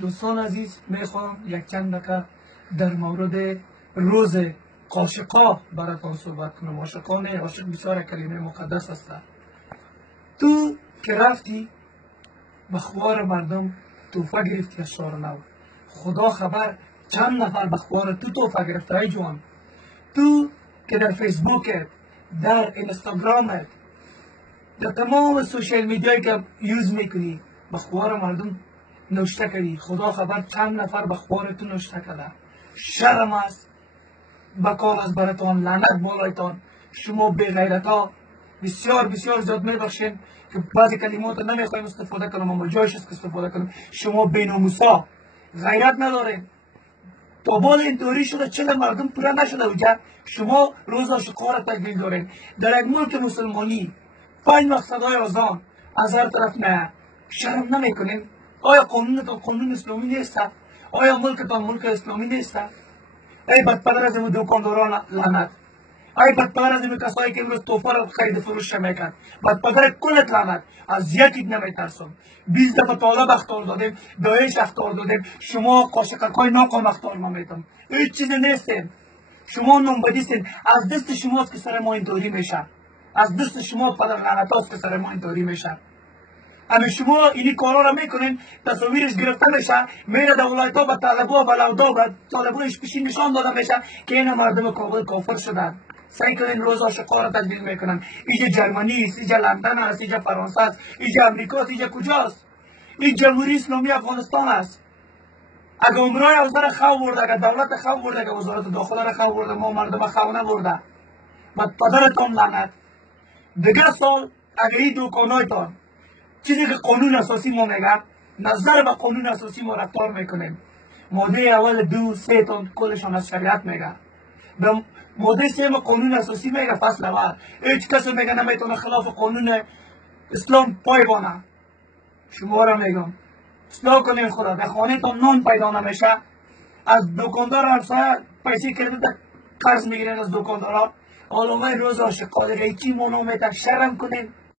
دوستان عزیز، میخوام یک چند دقیقه در مورد روز عاشقا براتون صحبت کنم. عاشقان عاشق بسیار کلمه مقدس است. تو که رفتی به خوار مردم توفه گرفتی از شهر نو، خدا خبر چند نفر به خوار تو توفه گرفته. ای جوان، تو که در فیسبوک، در اینستاگرام، در تمام سوشل میدیایی که یوز میکنی به خوار مردم نوشته کردی. خدا خبر چند نفر به خوار تو نوشته کرده. شرم است، بکار از براتان، لعنت بالایتان. شما بی غیرت ها بسیار بسیار زیاد میبخشین که بعضی کلمات نمیخوایم استفاده کنم، اما جایش است که استفاده کنم. شما بی ناموسا، غیرت ندارین. تا بعد اینطوری شده چه مردم پوره نشده وجه شما روز عاشقا را تکمیل دارین. در یک ملک مسلمانی 5 مقصدهای آزان از هر طرف نه، شرم نمیکنین؟ آیا قانونتان قانون اسلامی نیست؟ آیا ملکتان ملک اسلامی نیست؟ ای بدپدر از این دکانداران لعنت، ای بدپدر از این کسایی که امروز توفه را خرید فروش میکن، بدپدر کلت لعنت. از یکی نمیترسم. 20 دفعه طالب اخطار دادیم، داعش اخطار دادیم، شما قاشقکای ناکام اخطار نمیتم. هیچ چیزی نیستین. شما نمبدیستین. از دست شماست که سر ما اینطوری میشه. از دست شما پدر لعنت هاست که سر ما اینطوری میشه. اما شما اینی کارا را میکنین، تصاویرش گرفته میشه، میره در ولایت‌ها به طالبا و لودا به طالبانش پیشی نشان داده میشه که این مردم کابل کافر شدن. سعی کنین روز عاشقا را تجلیل میکنن. اینجا جرمنی است، اینجا لندن است، اینجا فرانسه است، اینجا امریکا است، اینجا کجاست؟ این جمهوری اسلامی افغانستان است. اگه عمرای اوزار خو برده، اگه دولت خو برده، اگه وزارت داخله را خو برده، ما مردم خو نبرده. بعد پدرتان لعنت. دیگه سال اگه این دکانایتان چیزی که قانون اساسی ما میگه، نظر به قانون اساسی ما رفتار میکنیم. ماده اول 2 3 تان کلشان از شریعت میگه. به ماده 3 قانون اساسی میگه فصل اول هیچ کسی میگه نمیتونه خلاف قانون اسلام پای بانه. شما را میگم اصلاح کنین خدا. به خانه تان نان پیدا نمیشه، از دکاندار همسایه پیسه کردید قرض میگیرین از دکاندارا. علامه روز عاشقا دیگه چی مونو میتن؟ شرم کنین.